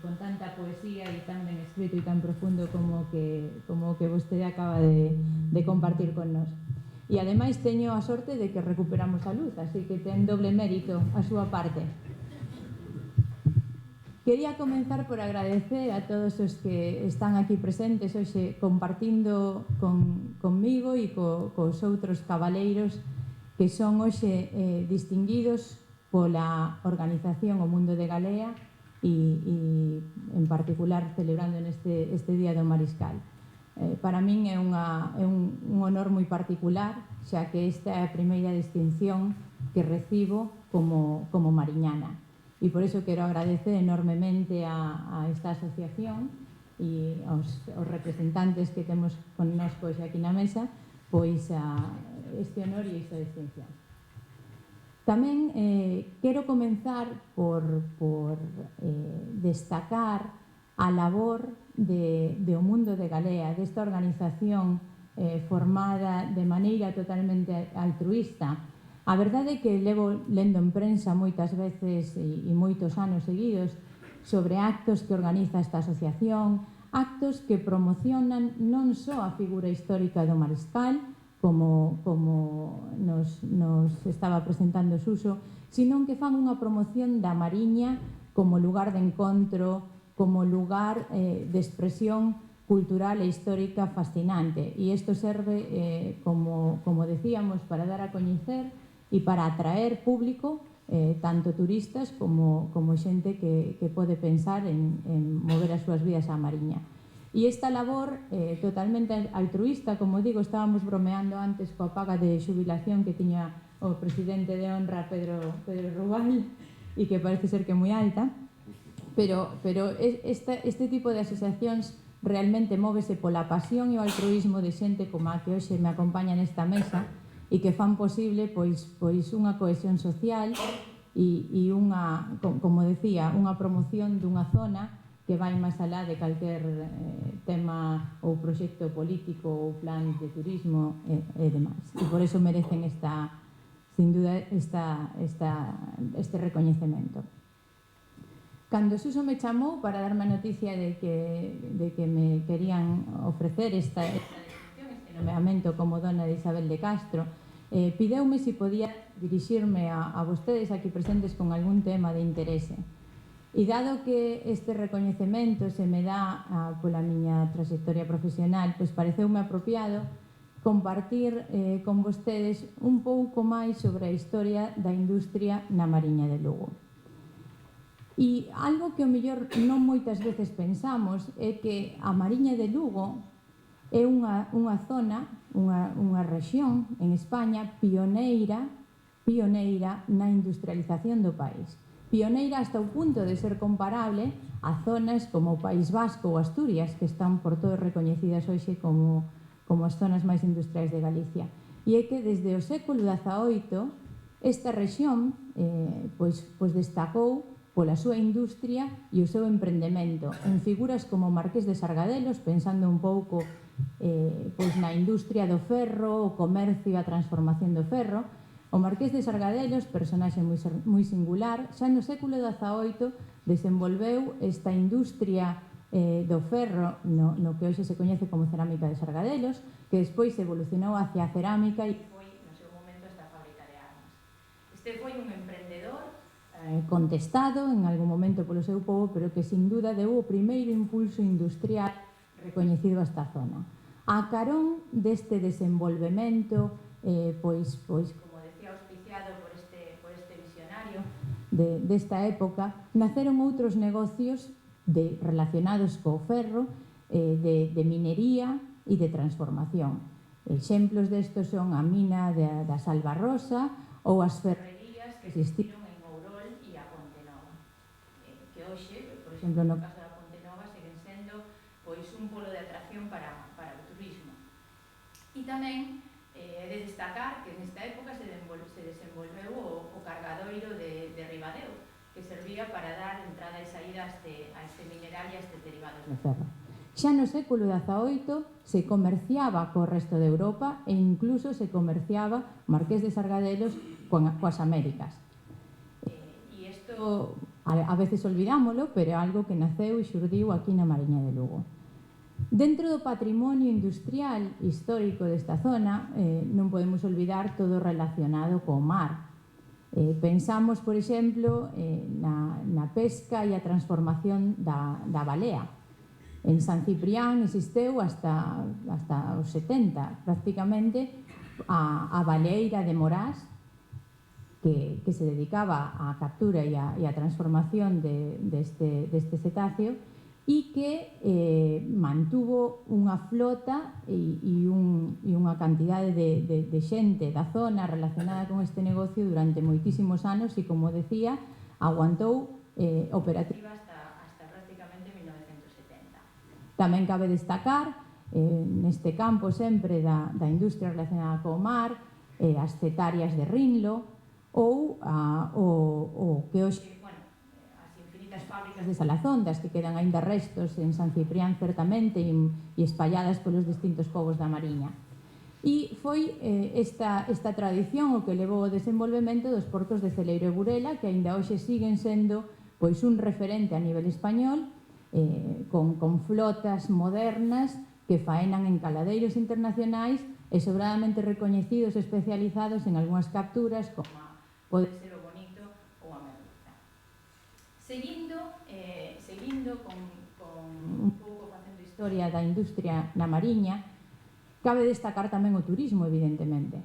con tanta poesía e tan ben escrito e tan profundo como que vostede acaba de compartir con nós. E ademais teño a sorte de que recuperamos a luz, así que ten doble mérito a súa parte. Quería comenzar por agradecer a todos os que están aquí presentes hoxe compartindo conmigo e cos outros cabaleiros que son hoxe distinguidos pola organización O Mundo de Galea e en particular celebrando este Día do Mariscal. Para min é un honor moi particular, xa que esta é a primeira distinción que recibo como mariñana. E por iso quero agradecer enormemente a esta asociación e aos representantes que temos connosco aquí na mesa, pois este honor e esta distinción. Tamén quero comenzar por destacar a labor de O Mundo de Galea, desta organización formada de maneira totalmente altruísta. A verdade é que levo lendo en prensa moitas veces e moitos anos seguidos sobre actos que organiza esta asociación, actos que promocionan non só a figura histórica do Mariscal, como nos estaba presentando Suso, sino que fan unha promoción da Mariña como lugar de encontro, como lugar de expresión cultural e histórica fascinante. E isto serve, como decíamos, para dar a coñecer e para atraer público, tanto turistas como xente que pode pensar en mover as súas vidas á Mariña. E esta labor totalmente altruísta, como digo, estábamos bromeando antes coa paga de xubilación que tiña o presidente de honra, Pedro Rubal, e que parece ser que é moi alta, pero este tipo de asociacións realmente móvese pola pasión e o altruísmo de xente como a que hoxe me acompaña nesta mesa, e que fan posible pois unha cohesión social e unha, como decía, unha promoción dunha zona que vai máis alá de calquer tema ou proxecto político ou plan de turismo e demais. E por eso merecen sin duda este recoñecemento. Cando Suso me chamou para darme a noticia de que me querían ofrecer esta nomeamento como dona de Isabel de Castro, pideume se podía dirixirme a vostedes aquí presentes con algún tema de interese. E dado que este recoñecemento se me dá pola miña trayectoria profesional, pois pareceume apropiado compartir con vostedes un pouco máis sobre a historia da industria na Mariña de Lugo. E algo que o mellor non moitas veces pensamos é que a Mariña de Lugo é unha zona, unha rexión en España pioneira na industrialización do país. Pioneira hasta o punto de ser comparable a zonas como o País Vasco ou Asturias, que están por todos recoñecidas hoxe como as zonas máis industriais de Galicia. E é que desde o século XVIII esta rexión pois destacou pola súa industria e o seu emprendemento en figuras como o Marqués de Sargadelos, pensando un pouco pois na industria do ferro, o comercio e a transformación do ferro. O Marqués de Sargadelos, personaxe moi singular, xa no século XVIII desenvolveu esta industria do ferro no que hoxe se coñece como cerámica de Sargadelos, que despois evolucionou hacia a cerámica e foi no seu momento esta fábrica de armas. Este foi un emprendedor contestado en algún momento polo seu povo, pero que sin duda deu o primeiro impulso industrial recoñecido a esta zona. A carón deste desenvolvemento, pois como decía, auspiciado por este visionario desta época, naceron outros negocios relacionados co ferro, de minería e de transformación. Exemplos destos son a mina da Salvarrosa ou as ferrerías que existiron en Ourol e a Pontenova, que hoxe, por exemplo, no caso da Pontenova, seguen sendo pois un polo de atracción para o turismo. E tamén é de destacar que nesta época se desenvolveu o cargadoiro de Ribadeo, que servía para dar entrada e saída a este mineral e a estes derivados de ferro. Xa no século XVIII se comerciaba co resto de Europa e incluso se comerciaba Marqués de Sargadelos coas Américas. E isto A veces olvidámolo, pero é algo que naceu e xurdiu aquí na Mariña de Lugo. Dentro do patrimonio industrial histórico desta zona non podemos olvidar todo relacionado co mar. Pensamos, por exemplo, na pesca e a transformación da balea. En San Ciprián existeu hasta os 70, prácticamente, a baleeira de Morás, que se dedicaba á captura e á transformación deste cetáceo, e que mantuvo unha flota e unha cantidade de xente da zona relacionada con este negocio durante moitísimos anos e, como decía, aguantou operativa hasta prácticamente 1970. Tamén cabe destacar neste campo sempre da industria relacionada co mar, as cetarias de Rinlo ou o que hoxe as fábricas de salazón, das que quedan aínda restos en San Ciprián certamente e espalladas polos distintos povos da Mariña. E foi esta tradición o que levou ao desenvolvemento dos portos de Celeiro e Burela, que aínda hoxe siguen sendo pois un referente a nivel español, con flotas modernas que faenan en caladeiros internacionais e sobradamente recoñecidos e especializados en algunhas capturas, como pode ser o bonito ou a merluza. Seguindo con un pouco facendo historia da industria na Mariña, cabe destacar tamén o turismo, evidentemente.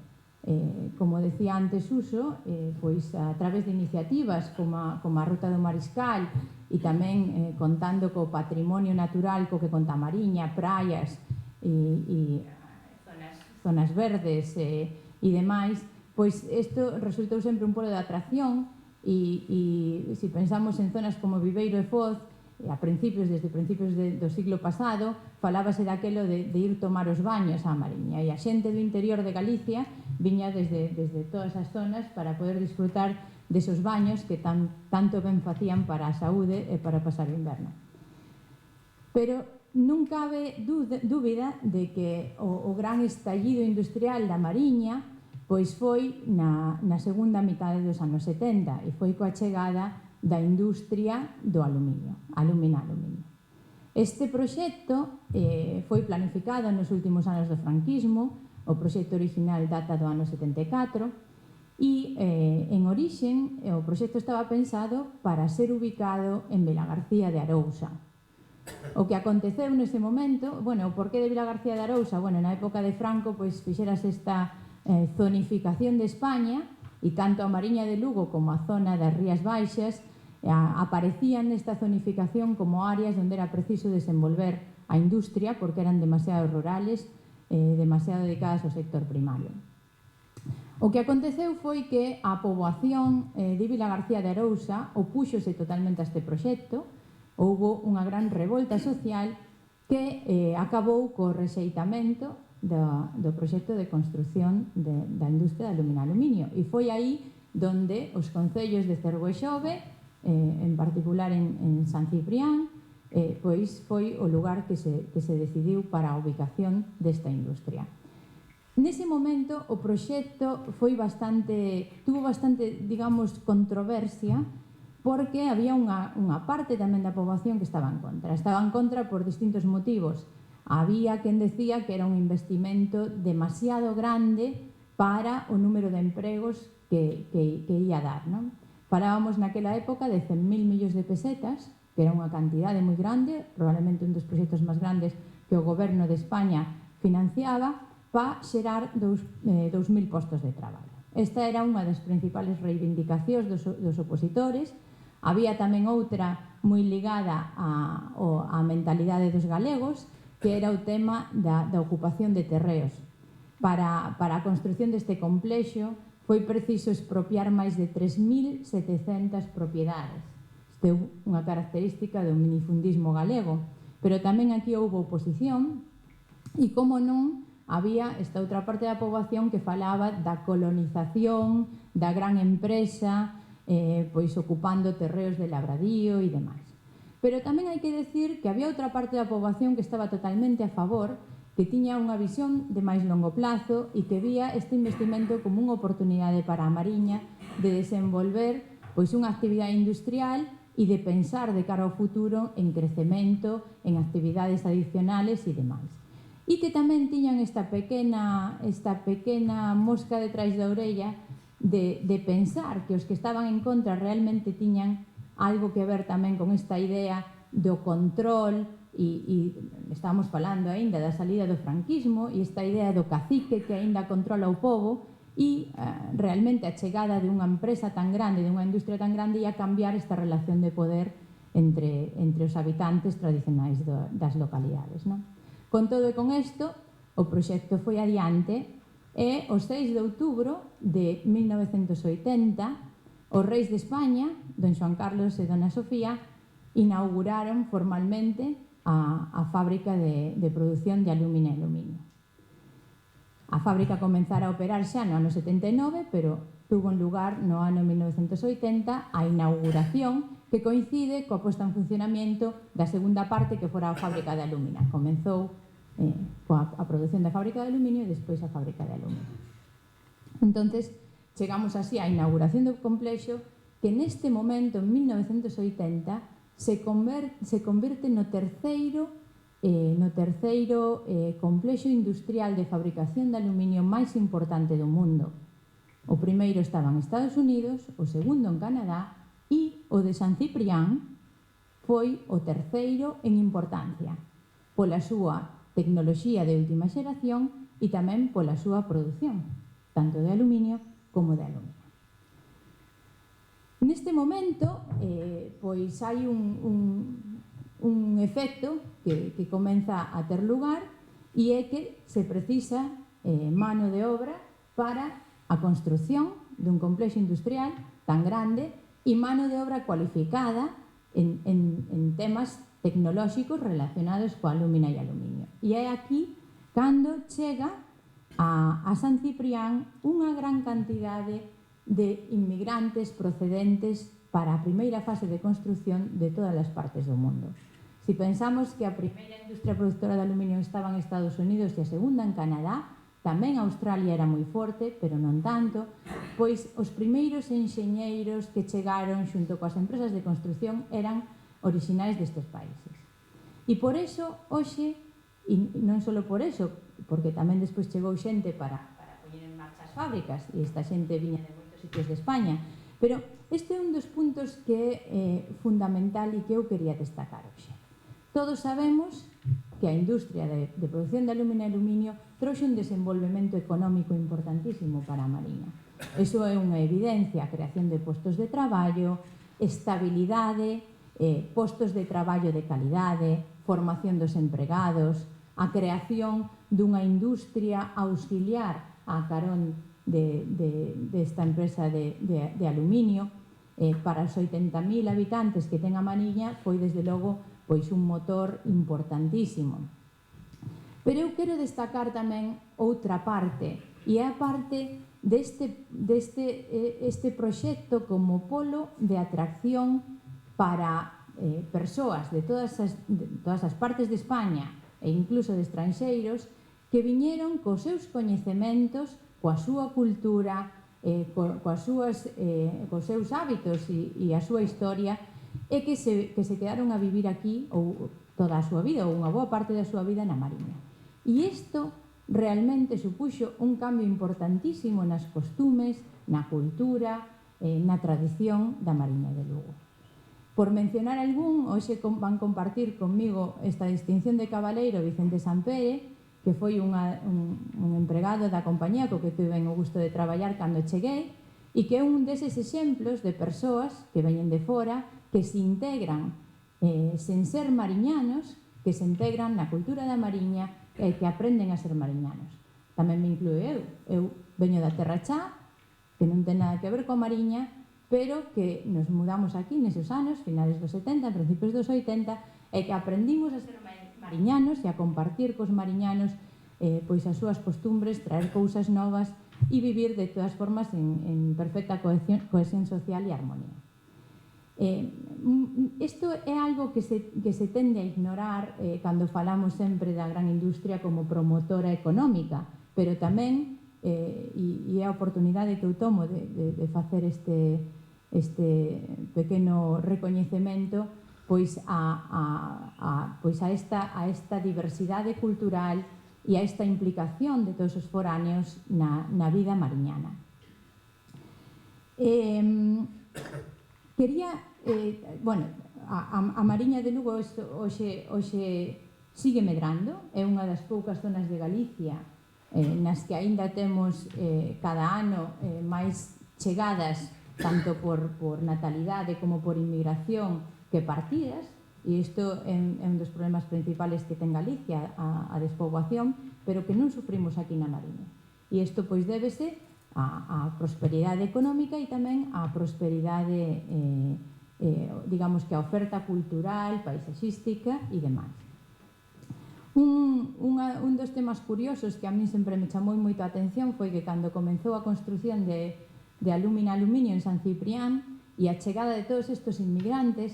Como decía antes Suso, pois a través de iniciativas como a Ruta do Mariscal e tamén contando co patrimonio natural co que conta a Mariña, praias e zonas verdes e demais, pois isto resultou sempre un polo de atracción e se pensamos en zonas como Viveiro e Foz, desde principios do siglo pasado, falábase daquelo de ir tomar os baños á Mariña, e a xente do interior de Galicia viña desde todas as zonas para poder disfrutar desos baños que tanto ben facían para a saúde e para pasar o inverno. Pero non cabe dúbida de que o gran estallido industrial da Mariña pois foi na segunda mitade dos anos 70 e foi coa chegada da industria do aluminio, aluminio. Este proxecto foi planificado nos últimos anos do franquismo, o proxecto original data do ano 74, e en orixen o proxecto estaba pensado para ser ubicado en Vilagarcía de Arousa. O que aconteceu nese momento, o porqué de Vilagarcía de Arousa? Na época de Franco, pois fixeras esta zonificación de España e tanto a Mariña de Lugo como a zona das Rías Baixas aparecían nesta zonificación como áreas onde era preciso desenvolver a industria porque eran demasiado rurales, demasiado dedicadas ao sector primario. O que aconteceu foi que a poboación de Vilagarcía de Arousa opúxose totalmente a este proxecto. Houbo unha gran revolta social que acabou co rexeitamento do proxecto de construción da industria de aluminio. E foi aí donde os concellos de Cervo e Xove, en particular en San Ciprián, pois foi o lugar que se decidiu para a ubicación desta industria. Nese momento o proxecto tuvo bastante, digamos, controversia, porque había unha parte tamén da poboación que estaba en contra. Estaba en contra por distintos motivos. Había quen decía que era un investimento demasiado grande para o número de empregos que ia dar, non? Falábamos naquela época de 100.000 millóns de pesetas, que era unha cantidade moi grande, probablemente un dos proxectos máis grandes que o goberno de España financiaba, para xerar 2.000 postos de traballo. Esta era unha das principales reivindicacións dos opositores. Había tamén outra moi ligada á mentalidade dos galegos, que era o tema da ocupación de terreos. Para a construción deste complexo foi preciso expropiar máis de 3.700 propiedades. Isto é unha característica do minifundismo galego, pero tamén aquí houve oposición e, como non, había esta outra parte da poboación que falaba da colonización, da gran empresa, pois ocupando terreos de labradío e demais. Pero tamén hai que decir que había outra parte da poboación que estaba totalmente a favor, que tiña unha visión de máis longo plazo e que vía este investimento como unha oportunidade para a Mariña de desenvolver pois unha actividade industrial e de pensar de cara ao futuro en crecemento, en actividades adicionales e demais. E que tamén tiñan esta pequena mosca detrás da orella de pensar que os que estaban en contra realmente tiñan algo que ver tamén con esta idea do control e estamos falando aínda da salida do franquismo e esta idea do cacique que aínda controla o pobo e realmente a chegada de unha empresa tan grande, de unha industria tan grande e a cambiar esta relación de poder entre os habitantes tradicionais das localidades, non? Con todo e con isto, o proxecto foi adiante e o 6 de outubro de 1980 os reis de España, don Xoán Carlos e dona Sofía, inauguraron formalmente a fábrica de produción de aluminio e aluminio. A fábrica comenzara a operar xa no ano 79, pero tuvo en lugar no ano 1980 a inauguración que coincide coa posta en funcionamento da segunda parte que fora a fábrica de alumina. Comenzou coa produción da fábrica de aluminio e despois a fábrica de aluminio. Entonces, chegamos así á inauguración do complexo que neste momento, en 1980, se converte no terceiro complexo industrial de fabricación de aluminio máis importante do mundo. O primeiro estaba en Estados Unidos, o segundo en Canadá e o de San Ciprián foi o terceiro en importancia pola súa tecnoloxía de última xeración e tamén pola súa produción, tanto de aluminio como de aluminio. Neste momento, pois hai un efecto que comeza a ter lugar e é que se precisa mano de obra para a construción dun complexo industrial tan grande e mano de obra cualificada en temas tecnolóxicos relacionados coa alumina e aluminio. E é aquí cando chega a San Ciprián unha gran cantidade de inmigrantes procedentes para a primeira fase de construción de todas as partes do mundo. Si pensamos que a primeira industria productora de aluminio estaba en Estados Unidos e a segunda en Canadá, tamén Australia era moi forte, pero non tanto, pois os primeiros enxeñeiros que chegaron xunto coas empresas de construción eran orixinais destes países. E por eso, hoxe, e non só por eso, porque tamén despois chegou xente para poñer en marcha as fábricas, e esta xente viña de moitos sitios de España, pero este é un dos puntos que é fundamental e que eu quería destacar hoxe. Todos sabemos que a industria de produción de aluminio e aluminio trouxe un desenvolvemento económico importantísimo para a Mariña. Eso é unha evidencia, a creación de postos de traballo, estabilidade, postos de traballo de calidade, formación dos empregados, a creación dunha industria auxiliar a carón desta empresa de aluminio. Para os 80.000 habitantes que ten a Mariña foi, desde logo, pois un motor importantísimo. Pero eu quero destacar tamén outra parte, e é a parte deste proxecto como polo de atracción para persoas de todas as partes de España e incluso de estranxeiros que viñeron cos seus coñecementos, coa súa cultura, cos seus hábitos e a súa historia, e que se quedaron a vivir aquí ou toda a súa vida, ou unha boa parte da súa vida na Mariña. E isto realmente supuxo un cambio importantísimo nas costumes, na cultura, na tradición da Mariña de Lugo. Por mencionar algún, hoxe van compartir comigo esta distinción de cabaleiro Vicente Sampere, que foi un empregado da compañía co que tuven o gusto de traballar cando cheguei, e que é un deses exemplos de persoas que veñen de fora, que se integran sen ser mariñanos, que se integran na cultura da Mariña e que aprenden a ser mariñanos. Tamén me inclúo eu. Eu veño da Terra Chá, que non ten nada que ver coa Mariña, pero que nos mudamos aquí neses anos, finales dos 70, principios dos 80, e que aprendimos a ser mariñanos e a compartir cos mariñanos pois as súas costumbres, traer cousas novas e vivir de todas formas en perfecta cohesión social e armonía. Isto é algo que se tende a ignorar cando falamos sempre da gran industria como promotora económica, pero tamén, e é a oportunidade que eu tomo de facer pequeno recoñecemento pois a esta diversidade cultural e a esta implicación de todos os foráneos na vida mariñana. Quería, a Mariña de Lugo hoxe sigue medrando, é unha das poucas zonas de Galicia nas que aínda temos cada ano máis chegadas tanto por natalidade como por inmigración que partidas, e isto é un dos problemas principales que ten Galicia, a despoboación, pero que non sufrimos aquí na Mariña. E isto pois débese á prosperidade económica e tamén á prosperidade, digamos que a oferta cultural, paisaxística e demais. Un dos temas curiosos que a mí sempre me chamou moito a atención foi que cando comenzou a construción de Alumina Aluminio en San Ciprián e a chegada de todos estes inmigrantes,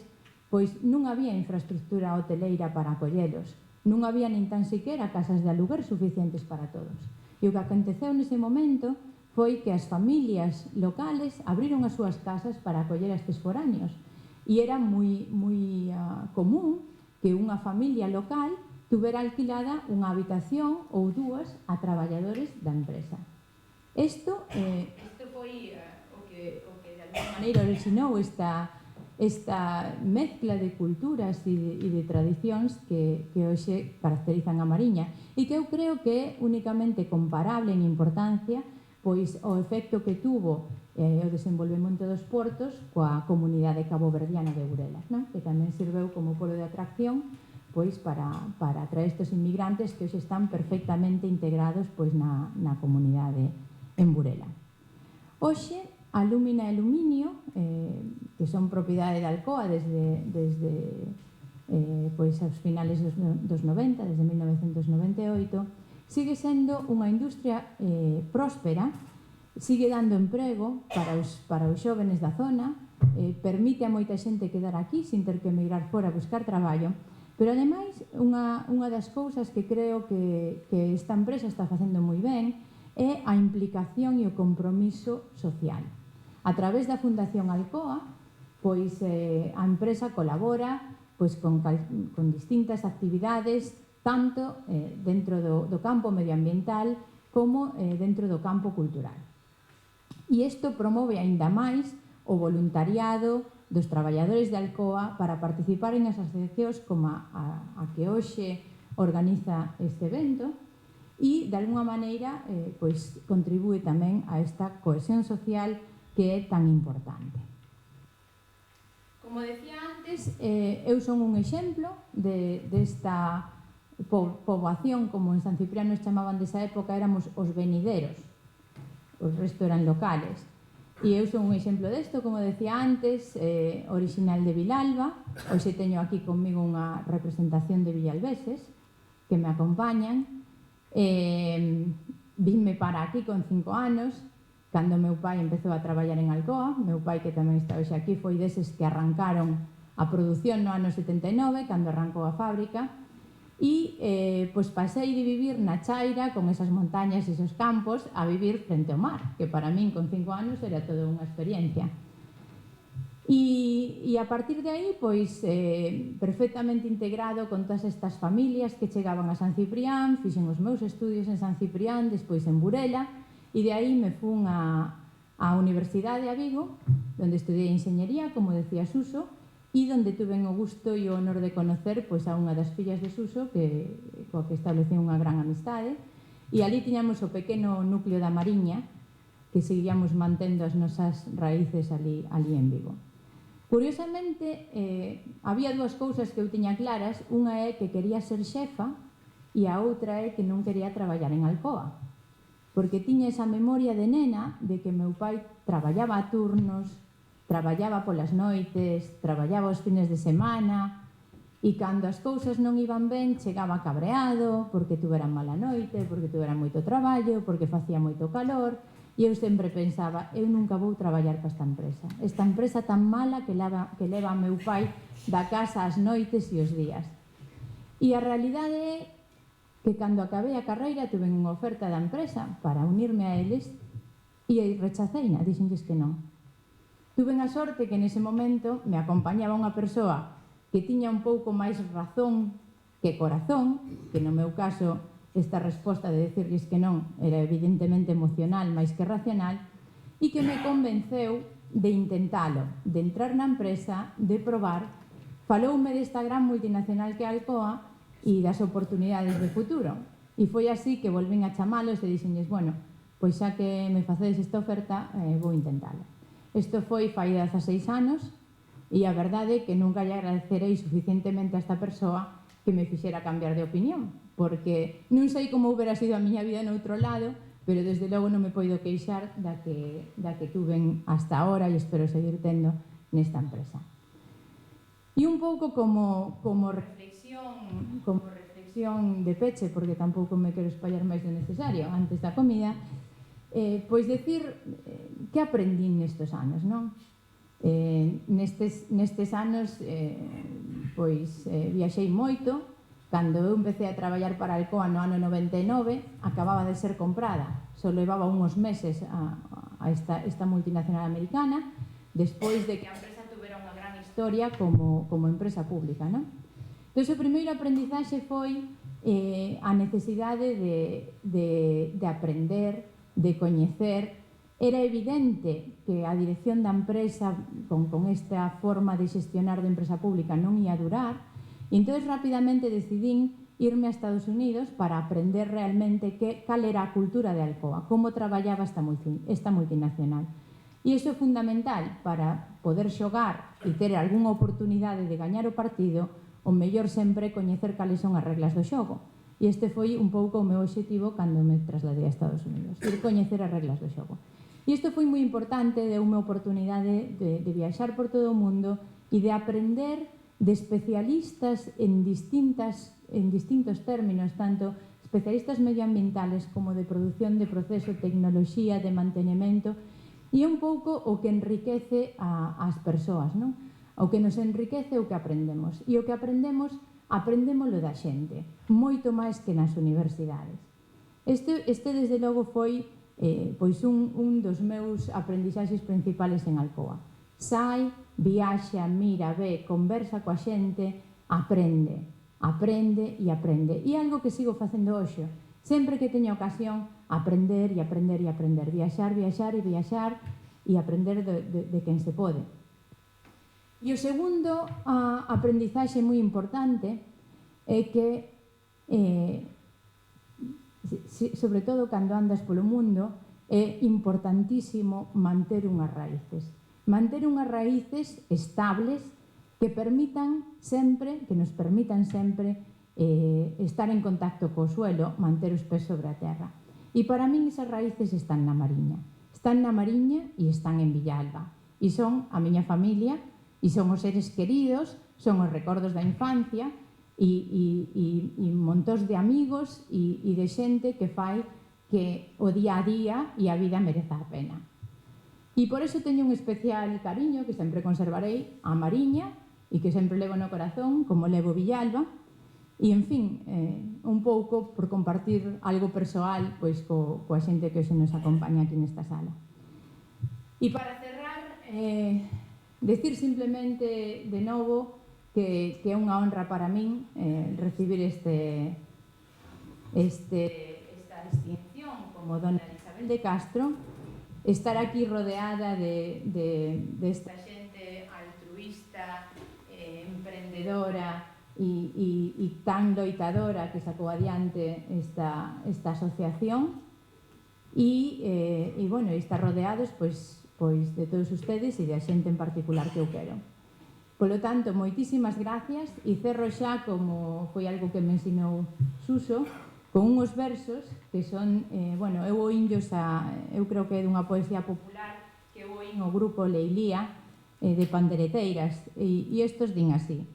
pois non había infraestructura hoteleira para acollelos, non había nin tan siquiera casas de aluguer suficientes para todos. E o que aconteceu nese momento foi que as familias locales abriron as súas casas para acoller a estes foráneos. E era moi común que unha familia local tuvera alquilada unha habitación ou dúas a traballadores da empresa. Isto foi o que de alguma maneira orixinou esta mezcla de culturas e de tradicións que hoxe caracterizan a Mariña e que eu creo que é únicamente comparable en importancia pois o efecto que tuvo o desenvolvemento dos portos coa comunidade caboverdiana de Burelas, que tamén serveu como polo de atracción pois para atraer estes inmigrantes que hoxe están perfectamente integrados pois na comunidade en Burela. Hoxe, Alumina e Aluminio, que son propiedade de Alcoa desde os finales dos 90, desde 1998, sigue sendo unha industria próspera, sigue dando emprego para os xóvenes da zona, permite a moita xente quedar aquí sin ter que emigrar fora a buscar traballo, pero ademais unha das cousas que creo que esta empresa está facendo moi ben é a implicación e o compromiso social. A través da Fundación Alcoa, pois a empresa colabora pois con distintas actividades tanto dentro do campo medioambiental como dentro do campo cultural. E isto promove aínda máis o voluntariado dos traballadores de Alcoa para participar en as asociacións como a que hoxe organiza este evento e, de alguma maneira, pois contribúe tamén a esta cohesión social que é tan importante. Como decía antes, eu son un exemplo desta poboación, como en San Ciprián nos chamaban desa época, éramos os venideros, os resto eran locales. E eu son un exemplo desto, como decía antes, orixinal de Vilalba. Hoxe teño aquí comigo unha representación de Villalveses que me acompañan. Vinme para aquí con 5 anos, cando meu pai empezou a traballar en Alcoa. Meu pai, que tamén está hoxe aquí, foi deses que arrancaron a produción no ano 79, cando arrancou a fábrica. E pois pasei de vivir na chaira con esas montañas e esos campos a vivir frente ao mar, que para min con 5 anos era toda unha experiencia. E a partir de aí, pois perfectamente integrado con todas estas familias que chegaban a San Ciprián, fixen os meus estudios en San Ciprián, despois en Burela, e de aí me fun á Universidade a Vigo, onde estudiei Enxeñería, como decía Suso, e onde tuven o gusto e o honor de conocer pois a unha das fillas de Suso coa que estableceu unha gran amistade, e ali tiñamos o pequeno núcleo da Mariña que seguíamos mantendo as nosas raíces ali en Vigo. Curiosamente, había dúas cousas que eu tiña claras. Unha é que quería ser xefa e a outra é que non quería traballar en Alcoa, porque tiña esa memoria de nena de que meu pai traballaba a turnos, traballaba polas noites, traballaba os fines de semana, e cando as cousas non iban ben chegaba cabreado porque tuveran mala noite, porque tuveran moito traballo, porque facía moito calor, e eu sempre pensaba, eu nunca vou traballar para esta empresa tan mala que leva a meu pai da casa as noites e os días. E a realidade é que cando acabei a carreira tuve unha oferta da empresa para unirme a eles e rechaceina, dixenlles que non. Tuve a sorte que nese momento me acompañaba unha persoa que tiña un pouco máis razón que corazón, que no meu caso esta resposta de decirles que non era evidentemente emocional máis que racional, e que me convenceu de intentalo, de entrar na empresa, de probar. Faloume desta gran multinacional que é Alcoa e das oportunidades de futuro. E foi así que volvín a chamalos e dixenlles, bueno, pois xa que me facedes esta oferta, vou intentalo. Isto foi fai 16 anos e a verdade é que nunca lle agradecerei suficientemente a esta persoa que me fixera cambiar de opinión, porque non sei como hubiera sido a miña vida noutro lado, pero desde logo non me poido queixar da que tuven hasta ahora e espero seguir tendo nesta empresa. E un pouco como reflexión de peche, porque tampouco me quero espallar máis do necesario antes da comida, pois decir que aprendín nestes anos, non? Nestes anos viaxei moito. Cando eu empecé a traballar para Alcoa no ano 99, acababa de ser comprada, só levaba uns meses a esta multinacional americana, despois de que a empresa tuvera unha gran historia como empresa pública, non? Entón, o primeiro aprendizaxe foi a necesidade de aprender, de coñecer. Era evidente que a dirección da empresa con esta forma de xestionar de empresa pública non ia durar, e entón rapidamente decidín irme a Estados Unidos para aprender realmente cal era a cultura de Alcoa, como traballaba esta multinacional. E iso é fundamental para poder xogar e ter algunha oportunidade de gañar o partido, o mellor sempre coñecer cales son as reglas do xogo. E este foi un pouco o meu obxectivo cando me trasladei a Estados Unidos, ir coñecer as reglas do xogo. E isto foi moi importante, deu unha oportunidade de viaxar por todo o mundo e de aprender de especialistas en distintos términos, tanto especialistas medioambientales como de produción de proceso, tecnoloxía, de mantenimento, e un pouco o que enriquece as persoas, non? O que nos enriquece é o que aprendemos, e o que aprendémolo da xente, moito máis que nas universidades. Este desde logo foi un dos meus aprendizaxes principales en Alcoa. Sai, viaxa, mira, ve, conversa coa xente, aprende e aprende. E algo que sigo facendo hoxe, sempre que teño ocasión, aprender e aprender e aprender, viaxar e viaxar e aprender de quen se pode. E o segundo aprendizaxe moi importante é que, sobre todo cando andas polo mundo, é importantísimo manter unhas raíces. Manter unhas raíces estables que nos permitan sempre estar en contacto co suelo, manter os pés sobre a terra. E para min esas raíces están na Mariña. Están na Mariña e están en Villalba. E son a miña familia, e son os seres queridos, son os recordos da infancia, e montóns de amigos e de xente que fai que o día a día e a vida mereza a pena. E por eso teño un especial cariño que sempre conservarei a Mariña e que sempre levo no corazón, como levo Villalba. E, en fin, un pouco por compartir algo persoal pois coa xente que hoxe nos acompaña aquí nesta sala. E para cerrar, decir simplemente de novo que é unha honra para min recibir esta distinción como dona Isabel de Castro, estar aquí rodeada desta xente altruista, emprendedora e tan loitadora que sacou adiante esta asociación e estar rodeados pois de todos ustedes e da xente en particular que eu quero. Polo tanto, moitísimas gracias e cerro xa, como foi algo que me ensinou Suso, con unhos versos que son, eu creo que é dunha poesía popular que eu oín o grupo Leilía de pandereteiras, e estos din así: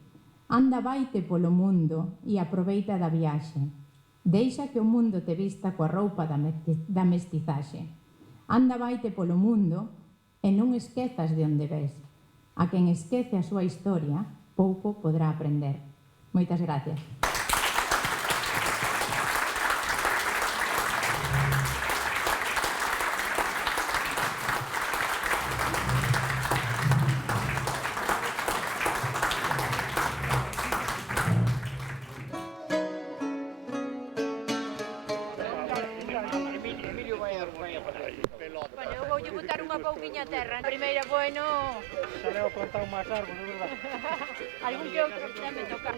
anda, vaite polo mundo e aproveita da viaxe, deixa que o mundo te vista coa roupa da mestizaxe, anda, vaite polo mundo e non esquezas de onde ves, a quen esquece a súa historia pouco podrá aprender. Moitas gracias. Bueno. Xa leo plantado máis árboles, verdad? Algún que outro xa me toca.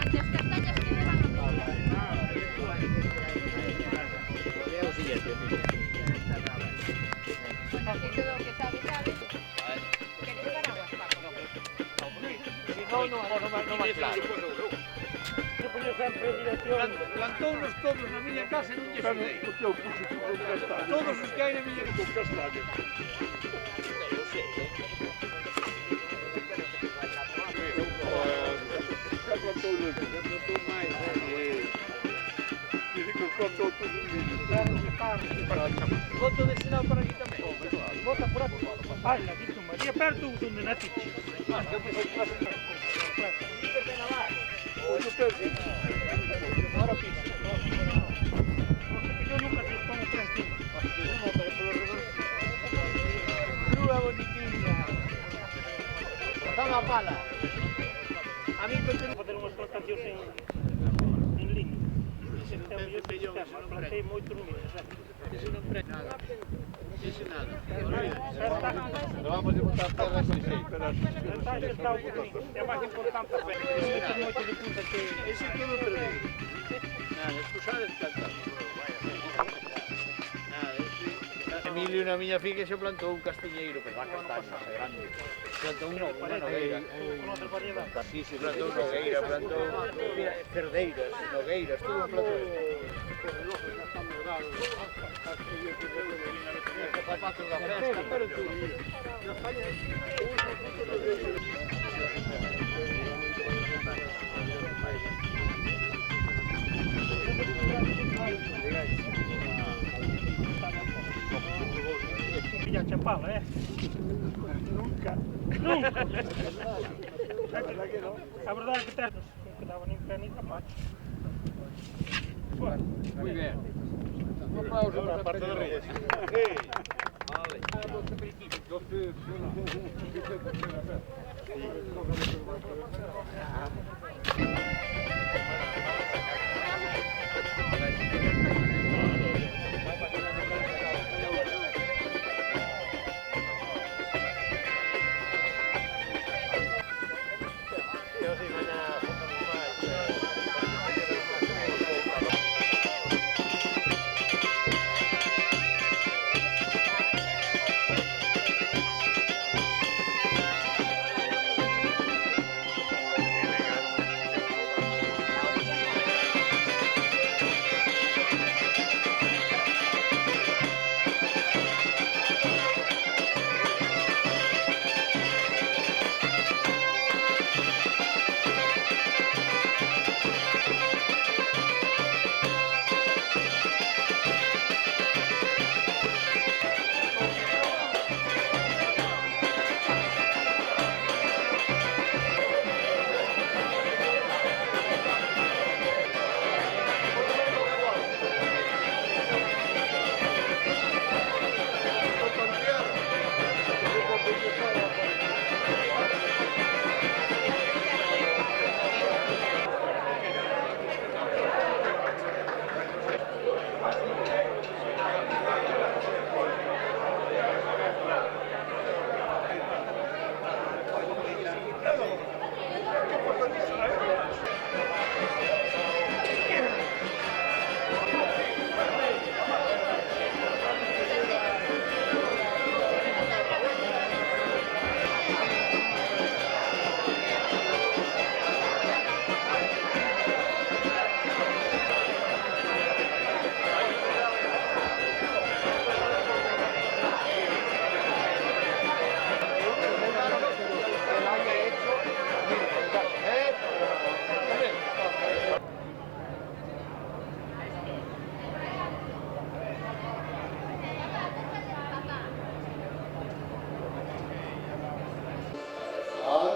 Ante as castañas que levan a media. É o siguiente, Así todo o que sabe, sabe. Queres paraguas, Paco? Si non, non máis claro. Se poño sempre en dirección. Plantounos todos na miña casa e non lle xudei. Porque eu puxo con castaña. Todos os que hai na miña casa. Con castaña. Eu sei, Já plantou o leite. Já plantou máis, Dice que os plantou todos os milhos. Boto de sinal para aquí tamén. Bota por aquí. Ai, aquí tú, María, perto onde naciste. Eu pensei que vas a ir. Olha o peso. Ahora pisa. Eu nunca se pongo por encima. No, pero polo reverso. Crúa bonitinha. Toma a pala. A mí que Vou facer unhas plantacións en línea. Se ten mellor que sistema, plantei moitos millos. Ese non prende nada. Ese nada. Não vamos a botar terra sem jeito. Está o bonito. É máis importante a pena. Ese ten moito de punta que... Ese todo perdido. Nada, escusades plantar. Nada, ese... Emilio na miña figa xa plantou un castiñeiro, pero da castaña, é grande. Plantou unha nogueira. Conoces variedade? Sí, plantou nogueira, plantou... Mira, cerdeiras, nogueiras, todo plantou. Zapatos da festa, pero tú... Pilla chapala, Nunca. Nunca. A verdade é que te... Non quedaba nin pé nin zapato. Muy bien. Un aplauso para a parte de Reyes. Vale.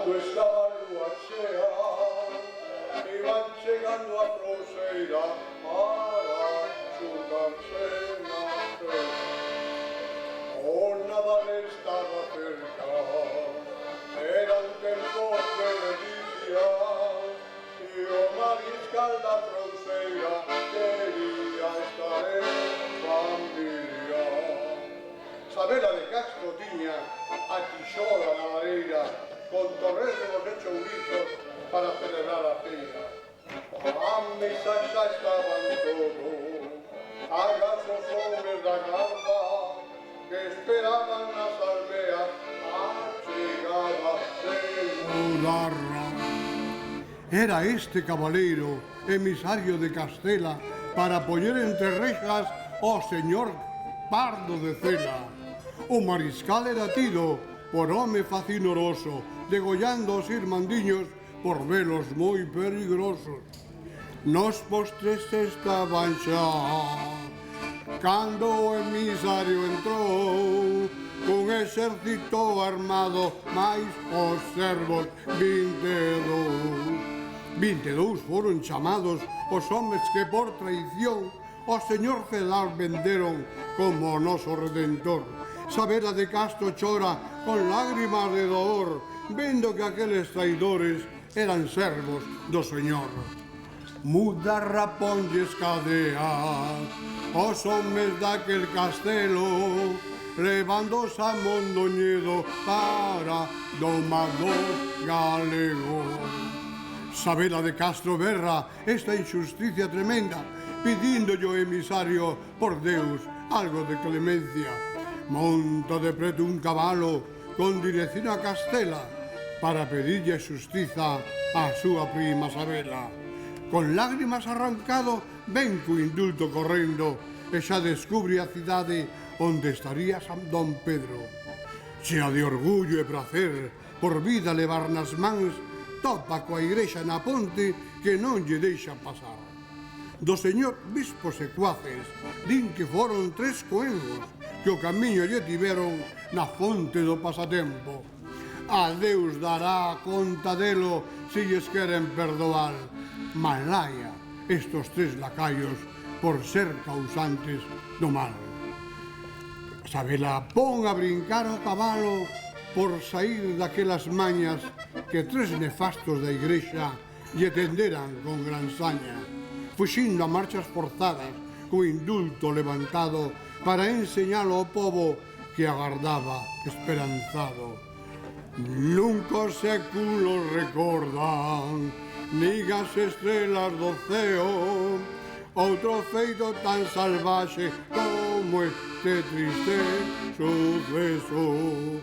Cando estaba a lúa chea, iban chegando a Froseira para xuntarse na fe. O Nadal estaba cerca, eran tempos de delicia, e o mariscal da Froseira quería estar en familia. celebrar a fila. A misa xa estaban todos, agás os homes da garda, que esperaban nas aldeas a chegada de Mudarra. Era este cabaleiro, emisario de Castela, para poñer entre rexas ao señor Pardo de Cela. O mariscal era tido por home facinoroso, degollando os irmandiños por velos moi peligrosos. Nos postres estaban xa, cando o emisario entrou, cun exército armado, máis os servos 22. 22 foron chamados os homes que por traición o señor Cedal venderon como o noso Redentor. Sabela de Castro chora con lágrimas de dolor, vendo que aqueles traidores eran servos do señor. Mudarra ponlles cadeas os homes daquel castelo, levándos a Mondoñedo para domador galego. Sabela de Castro berra esta injusticia tremenda, pidíndolle ao emisario, por Deus, algo de clemencia. Monta de preto un cabalo con dirección a Castela para pedirlle xustiza á súa prima Sabela. Con lágrimas arrancado, ven co indulto correndo e xa descubre a cidade onde estaría San Don Pedro. Chea de orgullo e prazer por vida levar nas mans, topa coa igrexa na ponte que non lle deixa pasar. Do señor bispos e cuaces din que foron 3 coengos que o camiño lle tiveron na fonte do pasatempo. A Deus dará conta delo se lles queren perdoar. Malaya estos 3 lacayos por ser causantes do mal. Sabela pon a brincar o cabalo por saír daquelas mañas que 3 nefastos da igrexa lle tenderan con gran saña, fuxindo a marchas forzadas co indulto levantado para enseñalo ao pobo que agardaba esperanzado. Nunca os séculos recordan, nin as estrelas do ceo, outro feito tan salvaxe como este triste suceso.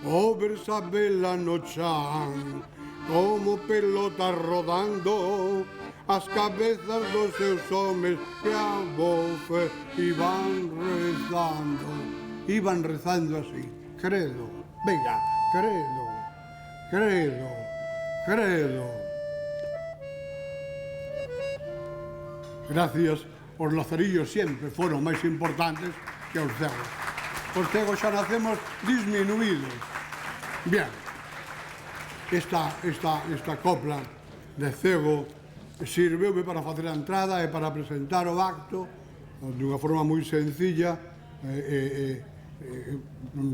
O ver Sabela no chan, como pelotas rodando, as cabezas dos seus homes que a voce iban rezando así. Credo, venga, credo, credo, credo. Gracias, os lazarillos sempre foron máis importantes que os cegos. Os cegos xa nacemos disminuídos. Bien, esta copla de cego sirveume para facer a entrada e para presentar o acto dunha forma moi sencilla.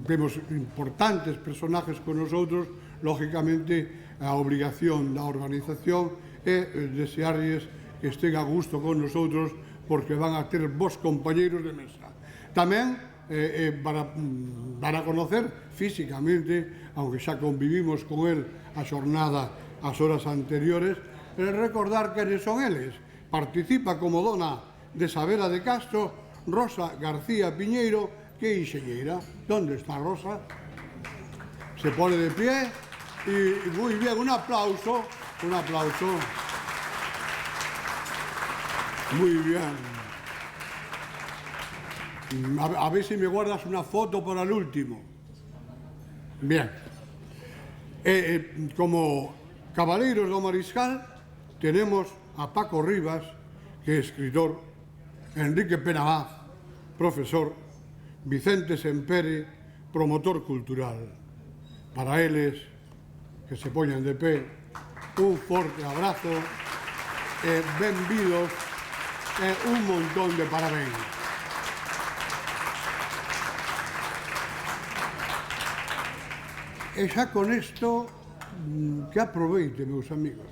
Temos importantes personajes con nosotros, lógicamente a obrigación da organización é desearles que estén a gusto con nosotros porque van a ter vos compañeiros de mesa. Tamén para conocer físicamente, aunque xa convivimos con el a xornada as horas anteriores, recordar quenes son eles. Participa como dona de Sabela de Castro Rosa García Piñeiro, que é enxeñeira. Donde está Rosa? Se pone de pie y muy bien, un aplauso, un aplauso. Muy bien. A ver si me guardas una foto para el último. Bien. Como cabaleiros do Mariscal tenemos a Paco Rivas, que é escritor, Enrique Penabaz, profesor, Vicente Sempere, promotor cultural. Para eles, que se poñan de pé, un forte abrazo e benvidos e un montón de parabéns. E xa con isto, que aproveite, meus amigos.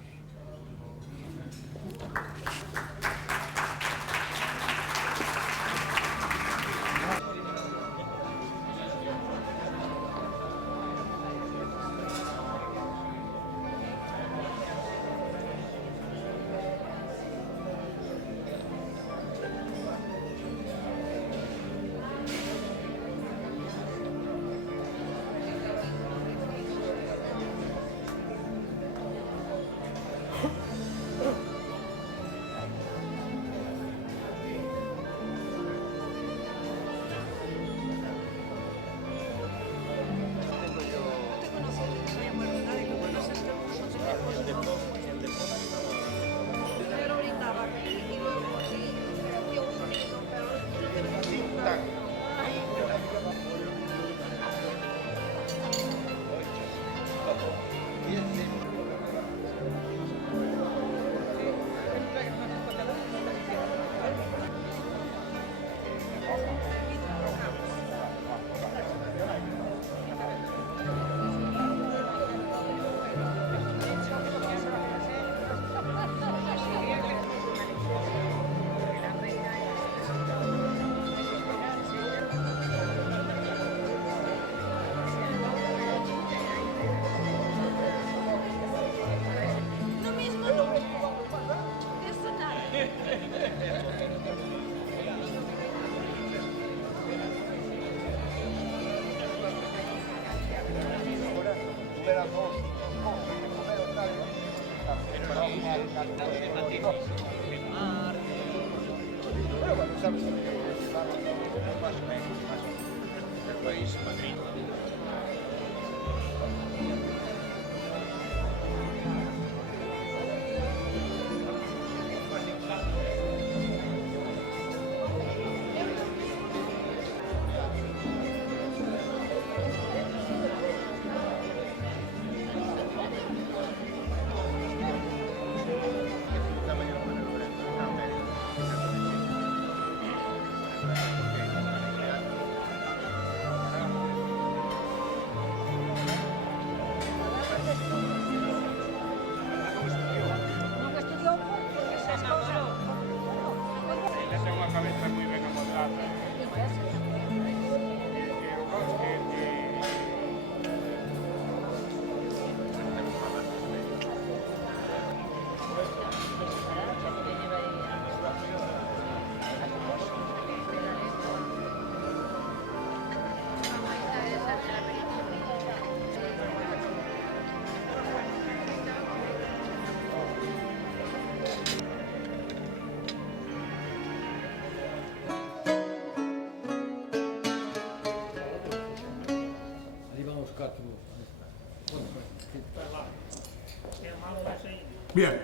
Bien,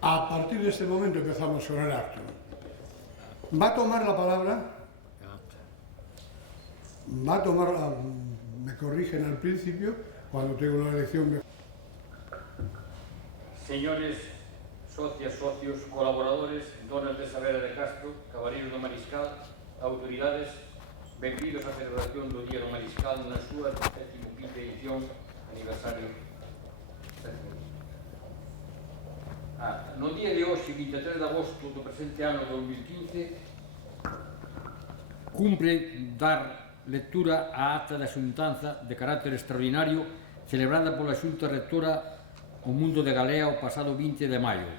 a partir de este momento empezamos con el acto. Va a tomar la palabra, me corrigen al principio, cuando tengo una elección. Señores, socias, socios, colaboradores, donas de Sabela de Castro, caballeiros do Mariscal, autoridades, benvidos á celebración do Día do Mariscal na súa 15ª edición, aniversario. No día de hoxe, 23 de agosto do presente ano 2015, cumpre dar lectura á acta da xuntanza de carácter extraordinario celebrada pola Xunta Rectora o Mundo de Galea o pasado 20 de maio,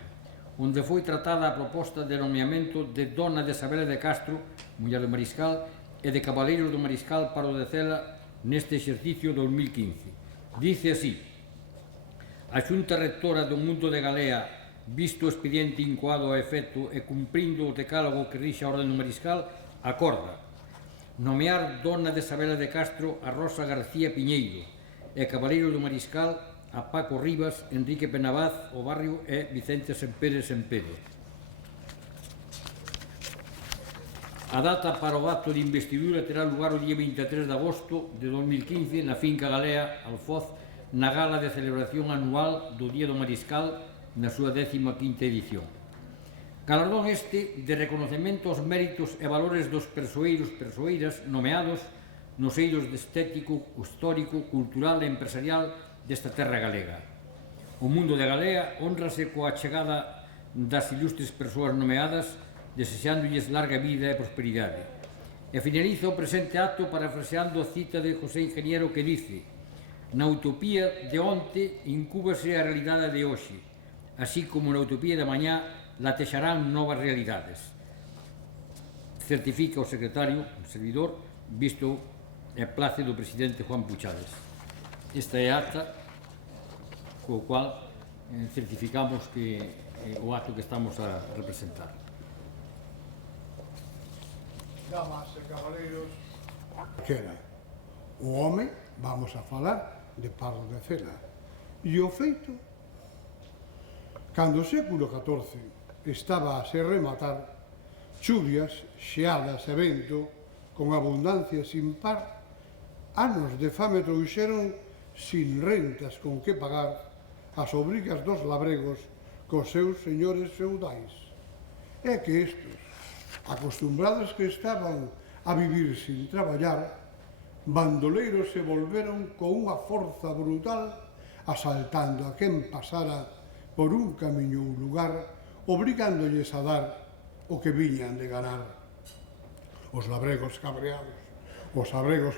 onde foi tratada a proposta de nomeamento de Dona de Sabela de Castro, muller do Mariscal, e de Cabaleiros do Mariscal para o de Cela neste exercicio 2015. Dice así: a Xunta Rectora do Mundo de Galea, visto o expediente incoado a efecto e cumprindo o decálogo que rixe a Orde do Mariscal, acorda nomear Dona de Sabela de Castro a Rosa García Piñeiro e Cabaleiro do Mariscal a Paco Rivas, Enrique Penabaz, o Barrio e Vicente Sempere Sempere. A data para o acto de investidura terá lugar o día 23 de agosto de 2015 na finca Galea, Alfoz, na gala de celebración anual do Día do Mariscal na súa 15ª edición. Galardón este de reconocemento aos méritos e valores dos persoeiros persoeiras nomeados nos eidos de estético, histórico, cultural e empresarial desta terra galega. O Mundo de Galea honrase coa chegada das ilustres persoas nomeadas, desexándolles larga vida e prosperidade. E finaliza o presente acto parafraseando a cita de José Ingeniero que dice: na utopía de onte incúbase a realidade de hoxe, así como na utopía de mañá latexarán novas realidades. Certifica o secretario, o servidor, visto e place do presidente Juan Puchades. Esta é a acta co cual certificamos que o acto que estamos a representar. Damas e cabaleiros, quera, o home, vamos a falar de Pardo de Cela. E o feito, cando o século XIV estaba a se rematar, chuvias, xeadas e vento, con abundancia sin par, anos de fame trouxeron sin rentas con que pagar as obrigas dos labregos cos seus señores feudais. É que estes, acostumbrados que estaban a vivir sin traballar, bandoleiros se volveron con unha forza brutal, asaltando a quen pasara por un camiño ou lugar, obrigándoles a dar o que viñan de ganar. Os labregos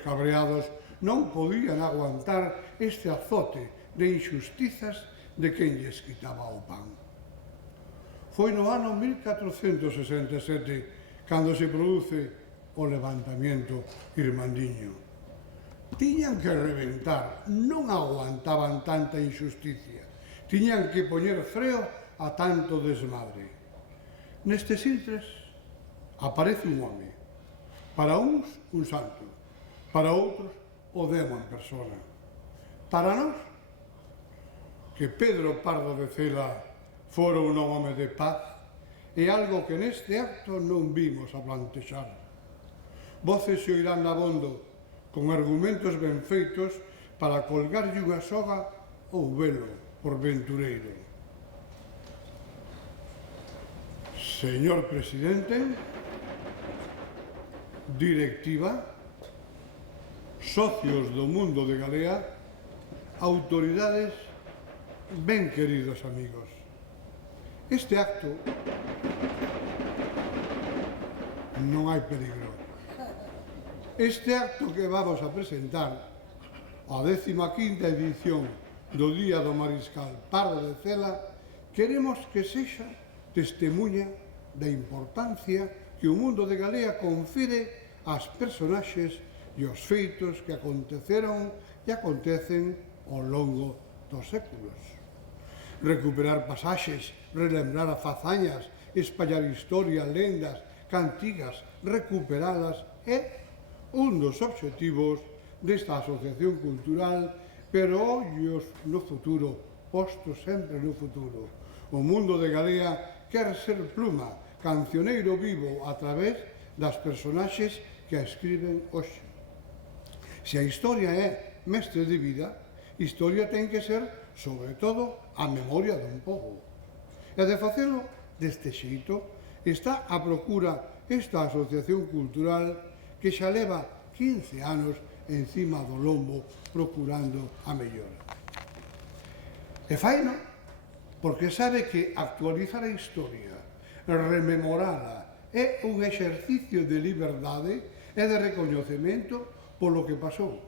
cabreados non podían aguantar este azote de injustizas de quen lles quitaba o pan. Foi no ano 1467 cando se produce o levantamiento irmandiño. Tiñan que reventar, non aguantaban tanta injusticia, tiñan que poñer freo a tanto desmadre. Nestes intres aparece un home, para uns un santo, para outros o demo en persona. Para nós, que Pedro Pardo de Cela fora un home de paz, é algo que neste acto non vimos a plantexar. Voces se oirán abondo con argumentos ben feitos para colgarlle unha soga ou velo por ventureiro. Señor Presidente, directiva, socios do mundo de Galea, autoridades, ben queridos amigos. Este acto non hai peligro. Este acto que vamos a presentar, a 15ª edición do Día do Mariscal Pardo de Cela, queremos que sexa testemunha da importancia que o mundo de Galea confere ás personaxes e aos feitos que aconteceron e acontecen ao longo dos séculos. Recuperar pasaxes, relembrar a fazañas, espallar historia, lendas, cantigas, recuperalas é un dos obxectivos desta asociación cultural, pero ollos no futuro, postos sempre no futuro. O mundo de Galea quer ser pluma, cancioneiro vivo a través das personaxes que a escriben hoxe. Se a historia é mestre de vida, historia ten que ser, sobre todo, a memoria dun pobo. E de facelo deste xeito está a procura esta asociación cultural que xa leva 15 anos encima do lombo procurando a mellora. E faino porque sabe que actualizar a historia, rememorala, é un exercicio de liberdade e de recoñecemento polo que pasou,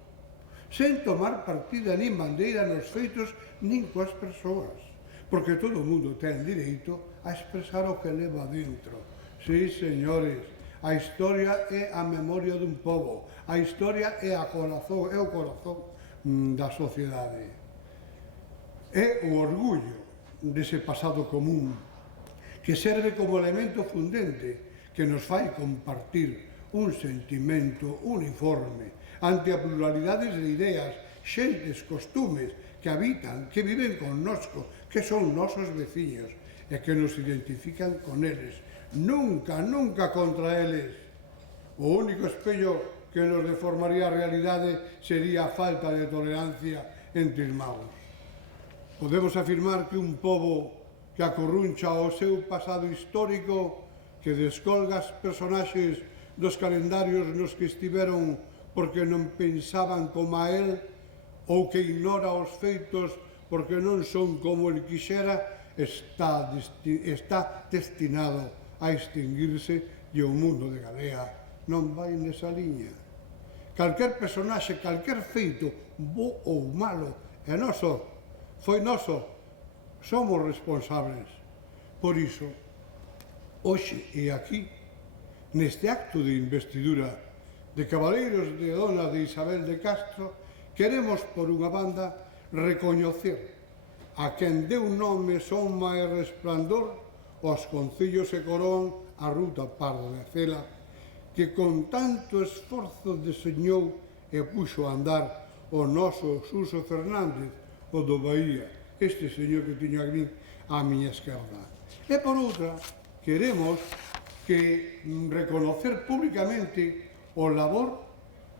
sen tomar partida nin bandeira nos feitos nin coas persoas, porque todo o mundo ten direito a expresar o que leva dentro. Sí, señores, a historia é a memoria dun pobo, a historia é o corazón da sociedade. É o orgullo dese pasado común que serve como elemento fundente que nos fai compartir un sentimento uniforme ante a pluralidade de ideas, xentes, costumes que habitan, que viven connosco, que son nosos veciños e que nos identifican con eles. Nunca, nunca contra eles. O único espello que nos deformaría a realidade sería a falta de tolerancia entre irmãos. Podemos afirmar que un pobo que acorruncha o seu pasado histórico, que descolga as personaxes dos calendarios nos que estiveron porque non pensaban como a él, ou que ignora os feitos porque non son como el quixera, está destinado a extinguirse e o mundo de Galea non vai nesa liña. Calquer personaxe, calquer feito, bo ou malo, é noso, foi noso, somos responsables. Por iso, hoxe e aquí, neste acto de investidura de cabaleiros de Dona de Isabel de Castro, queremos, por unha banda, recoñecer a quen deu nome, soma e resplandor, os concellos e Corón, a ruta Pardo de Cela, que con tanto esforzo deseñou e puxo a andar o noso Suso Fernández, o do Bahía, este señor que tiño aquí á miña esquerda. E por outra, queremos que reconocer públicamente o labor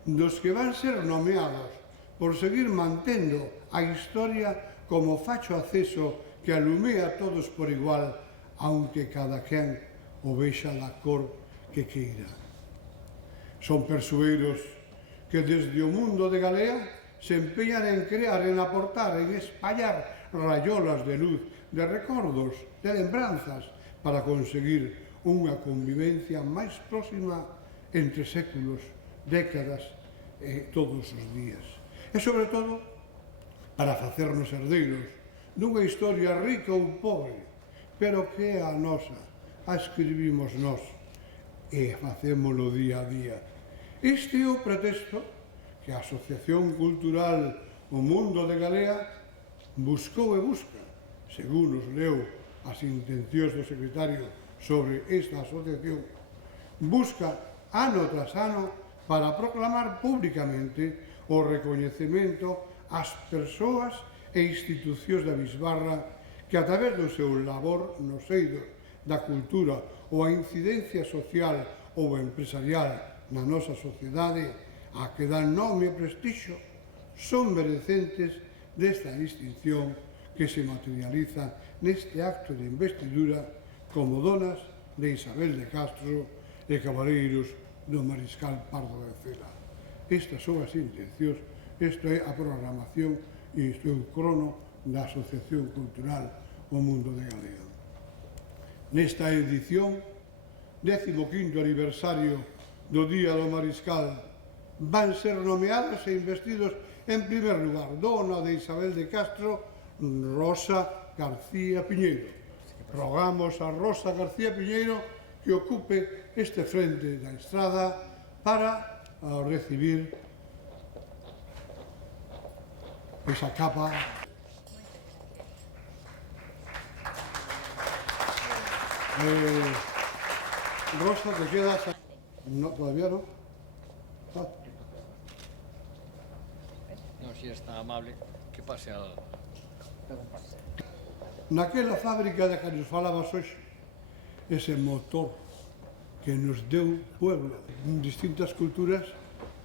dos que van ser nomeados por seguir mantendo a historia como facho acceso que alumea a todos por igual, aunque cada quen o vexa da cor que queira. Son persoeiros que desde o mundo de Galea se empeñan en crear, en aportar, en espallar rayolas de luz, de recordos, de lembranzas, para conseguir unha convivencia máis próxima entre séculos, décadas e todos os días. E, sobre todo, para facernos herdeiros dunha historia rica ou pobre, pero que é a nosa, a escribimos nós e facémolo día a día. Este é o pretexto que a Asociación Cultural O Mundo de Galea buscou e busca, según nos leu as intencións do secretario sobre esta asociación, busca ano tras ano para proclamar públicamente o recoñecemento ás persoas e institucións da bisbarra que a través do seu labor nos eidos da cultura ou a incidencia social ou empresarial na nosa sociedade a que dan nome e prestixio son merecentes desta distinción que se materializa neste acto de investidura como donas de Isabel de Castro e cabaleiros do Mariscal Pardo de Cela. Estas son as intencións, isto é a programación e isto é o crono da Asociación Cultural O Mundo de Galea. Nesta edición, 15º aniversario do Día do Mariscal, van ser nomeados e investidos en primer lugar dona de Isabel de Castro, Rosa García Piñeiro. Rogamos a Rosa García Piñeiro que ocupe este frente da estrada para recibir esa capa. Rosa, ¿te quedas? No, todavía no. Ah. No, si es tan amable, que pase al... Naquela fábrica de que nos falabas hoxe, ese motor que nos deu Puebla, en distintas culturas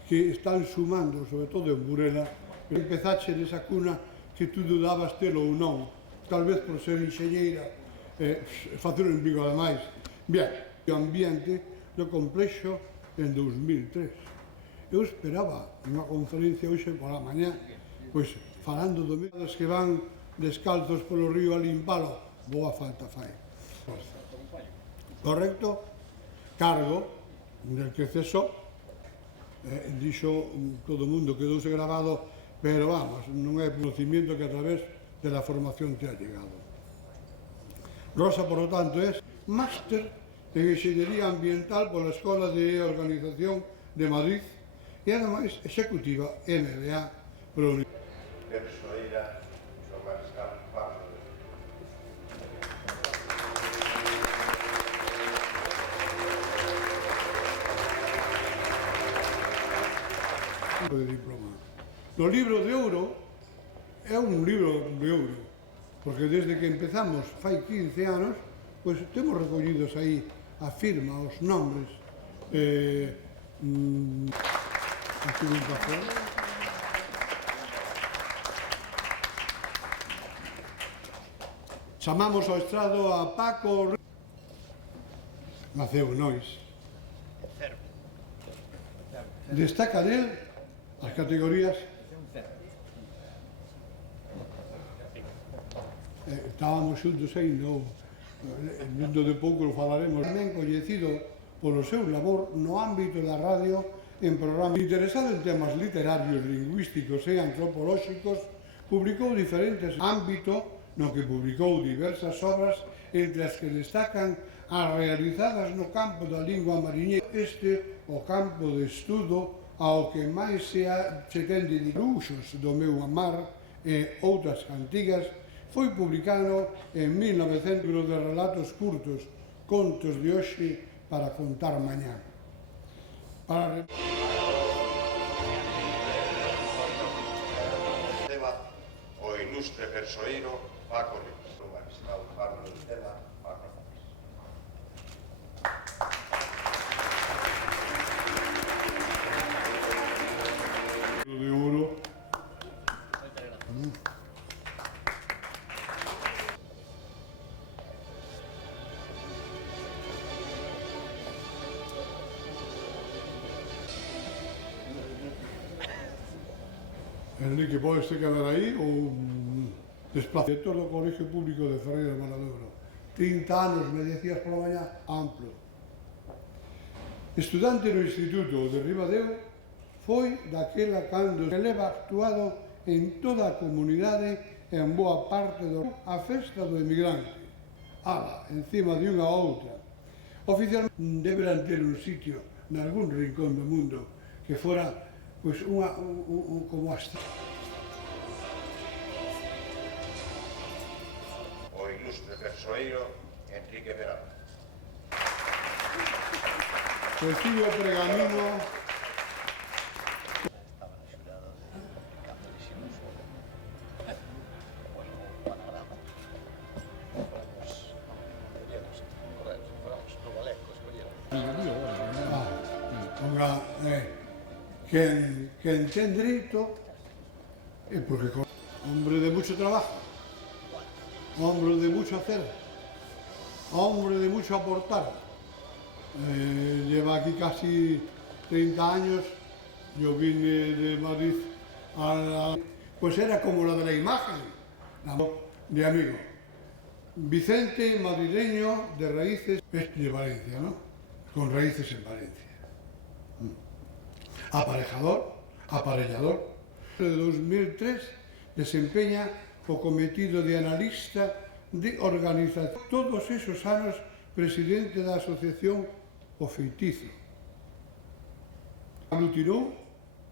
que están sumando, sobre todo en Burela, empezaxe nesa cuna que tú dudabas telo ou non, tal vez por ser enxeñeira, facer un Vigo ademais. Bien, o ambiente do complexo en 2003. Eu esperaba unha conferencia hoxe pola mañá, pois falando do medo que van descalzos polo río a limpalo, boa falta fai. Correcto? Cargo del que cesó, dixo todo o mundo, quedouse grabado, pero vamos, non é conocimiento que a través de la formación te ha llegado. Rosa, por lo tanto, é máster en Enxeñería Ambiental pola Escola de Organización de Madrid e, ademais, executiva MBA pola Universidade. Persoeira do Mariscal Pardo de diploma. O libro de ouro é un libro de ouro, porque desde que empezamos fai 15 anos, pois temos recollidos aí a firma, os nombres. Aquí un papel. Chamamos ao estrado a Paco Naceu Nois. Destaca nel as categorías. Estábamos xuntos aí, dentro de pouco lo falaremos. Tamén coñecido polo seu labor no ámbito da radio en programas. Interesado en temas literarios, lingüísticos e antropolóxicos, publicou diferentes ámbitos no que publicou diversas obras, entre as que destacan as realizadas no campo da lingua mariñeira. Este o campo de estudo ao que máis se ten de usos do meu amar e outras cantigas foi publicado en 1900 de relatos curtos, contos de hoxe para contar mañá. Para... O ilustre persoeiro Paco Riz. O mariscal Pablo Estela, Paco Riz. De ouro. Enrique, podes te quedar aí ou desplazamiento do Colegio Público de Ferreira de Maladuro. 30 anos, me decías por la mañá, amplo. Estudante no Instituto de Ribadeo, foi daquela cando se leva actuado en toda a comunidade en boa parte a festa do emigrante. Ala, encima de unha outra. Oficialmente deberán ter un sitio nalgún rincón do mundo que fora pois como hasta. O ilustre persoeiro Enrique Verán. Recibe o pergamino. Quen ten dereito é porque hombre de mucho trabajo, hombre de mucho hacer, hombre de mucho aportar. Lleva aquí casi 30 años, yo vine de Madrid pues era como la de la imagen, de amigo. Vicente, madrileño, de raíces, es de Valencia, ¿no? Con raíces en Valencia. Aparejador, aparellador. En 2003 desempeña o cometido de analista de organización. Todos esos anos presidente da asociación O Feitizo. Aglutinou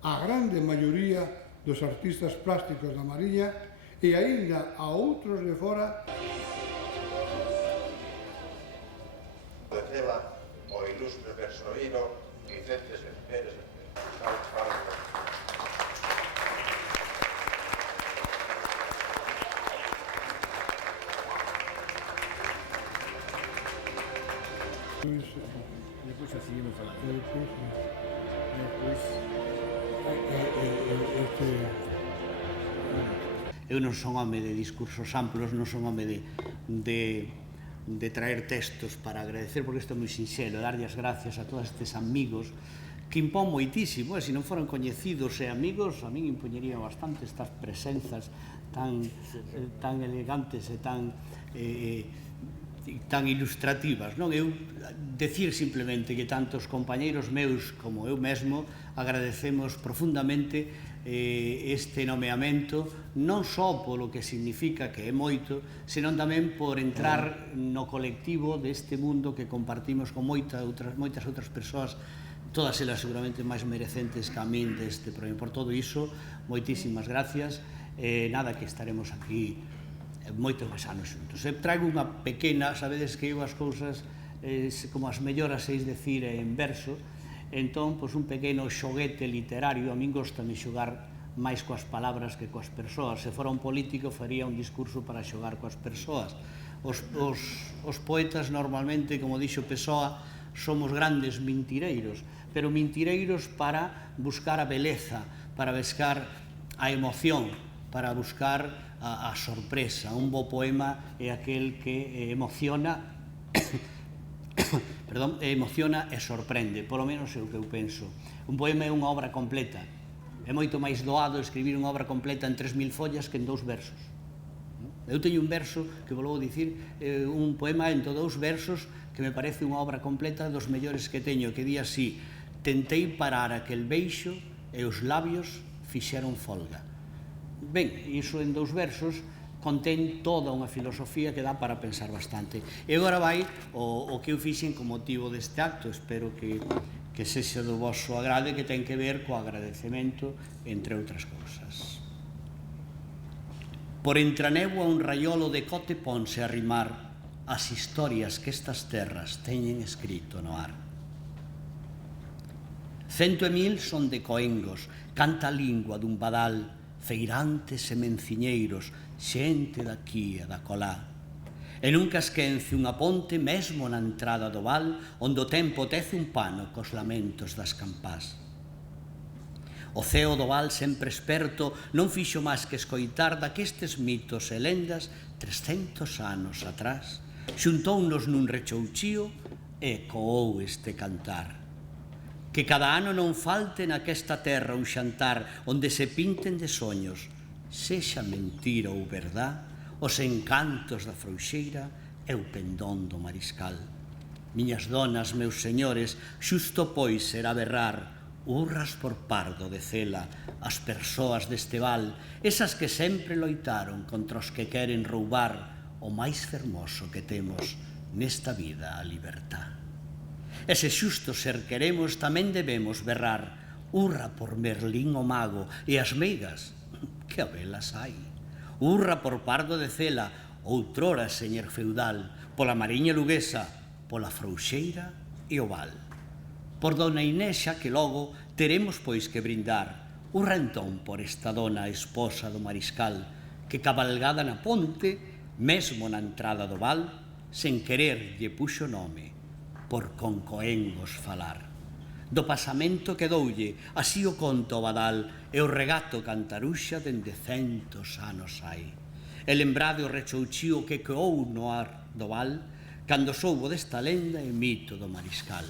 a grande maioría dos artistas plásticos da Mariña e aínda a outros de fora. Deceba o ilustre persoeiro Vicente Pérez. Depois a seguimos falando. Eu non son home de discursos amplos, non son home de traer textos para agradecer, porque isto é moi sinxelo, darlle as gracias a todos estes amigos que impón moitísimo, e se non foran coñecidos e amigos, a min impoñería bastante estas presenzas tan elegantes e tan ilustrativas, non? Eu decir simplemente que tanto os compañeiros meus como eu mesmo agradecemos profundamente este nomeamento, non só polo que significa, que é moito, senón tamén por entrar no colectivo deste mundo que compartimos con moitas outras persoas, todas elas seguramente máis merecentes que a min deste premio. Por todo iso, moitísimas gracias, nada que estaremos aquí moitos máis anos xuntos. Traigo unha pequena, sabedes que eu as cousas como as melloras seis decir en verso, entón, pois un pequeno xoguete literario. A min gostame xogar máis coas palabras que coas persoas. Se fora un político faría un discurso para xogar coas persoas. Os poetas normalmente, como dixo Pessoa, somos grandes mentireiros, pero mentireiros para buscar a beleza, para buscar a emoción, para buscar a sorpresa. Un bo poema é aquel que emociona emociona e sorprende, polo menos é o que eu penso. Un poema é unha obra completa. É moito máis doado escribir unha obra completa en 3000 follas que en 2 versos. Eu teño un verso, que vou logo dicir, un poema en 2 versos que me parece unha obra completa dos mellores que teño, que di así: tentei parar aquel beixo e os labios fixeron folga. Ben, iso en 2 versos contén toda unha filosofía que dá para pensar bastante. E agora vai o que eu fixen con motivo deste acto. Espero que sexa do vosso agrade, que ten que ver co agradecemento, entre outras cousas. Por entre a néboa un raiolo de cote ponse a rimar as historias que estas terras teñen escrito no ar. 100.000 son de coengos, canta a lingua dun badal, feirantes e menciñeiros, xente daqui e da colá. E nunca esquence unha ponte mesmo na entrada do val, onde o tempo tece un pano cos lamentos das campás. O ceo do val, sempre experto, non fixo máis que escoitar daquestes mitos e lendas 300 anos atrás. Xuntounos nun rechouchío e ecoou este cantar. Que cada ano non falte naquesta terra un xantar onde se pinten de soños, sexa mentira ou verdad, os encantos da Frouxeira e o pendón do Mariscal. Miñas donas, meus señores, xusto pois será berrar urras por Pardo de Cela, as persoas deste val, esas que sempre loitaron contra os que queren roubar o máis fermoso que temos nesta vida, a libertad. E se xusto ser queremos, tamén debemos berrar urra por Merlín o mago e as meigas, que habelas hai. Urra por Pardo de Cela, outrora señor feudal, pola Mariña Luguesa, pola Frouxeira e o val. Por dona Inés xa que logo teremos pois que brindar. Urra entón por esta dona esposa do Mariscal, que cabalgada na ponte, mesmo na entrada do val, sen querer lle puxo nome, por con coengos falar. Do pasamento que doulle, así o conto o badal, e o regato cantaruxa dende 100 anos hai. E lembrade o rechouchío que coou no ar do val, cando soubo desta lenda e mito do Mariscal.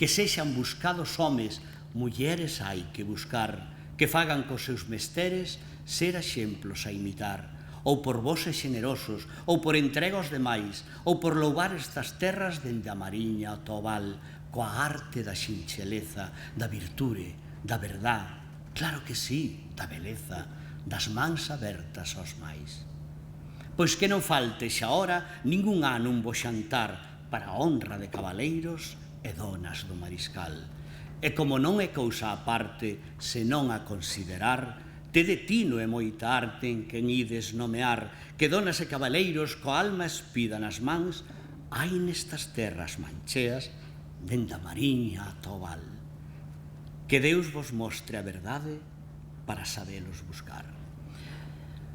Que sexan buscados homes, mulleres hai que buscar, que fagan cos seus mesteres ser exemplos a imitar, ou por voces xenerosos, ou por entrega aos demais, ou por louvar estas terras dende a Mariña ata o val, coa arte da xinxeleza, da virtude, da verdad, claro que sí, da beleza, das mans abertas aos máis. Pois que non falte xa ora ningún ano un bo xantar para a honra de cabaleiros e donas do Mariscal. E como non é cousa aparte, senón a considerar, tede tino e moita arte en quen ides nomear, que donas e cabaleiros coa alma espida nas mans hai nestas terras mancheas dende a Mariña ata o val. Que Deus vos mostre a verdade para sabelos buscar.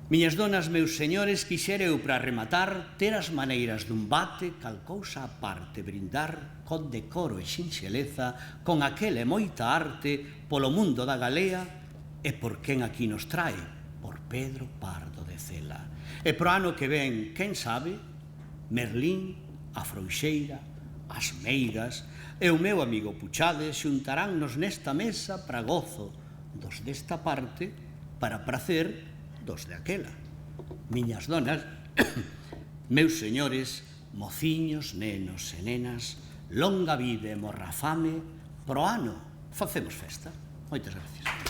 Miñas donas, meus señores, quixera eu para rematar ter as maneiras dun bate, cal cousa aparte brindar, con decoro e xinxeleza, con aquela e moita arte, polo mundo da Galea, e por quen aquí nos trae, por Pedro Pardo de Cela. E pro ano que ven, quen sabe, Merlín, a Frouxeira, as meigas e o meu amigo Puchades xuntaránnos nesta mesa para gozo dos desta parte, para pracer dos de aquela. Miñas donas, meus señores, mociños, nenos e nenas, longa vida e morra fame, pro ano facemos festa. Moitas gracias.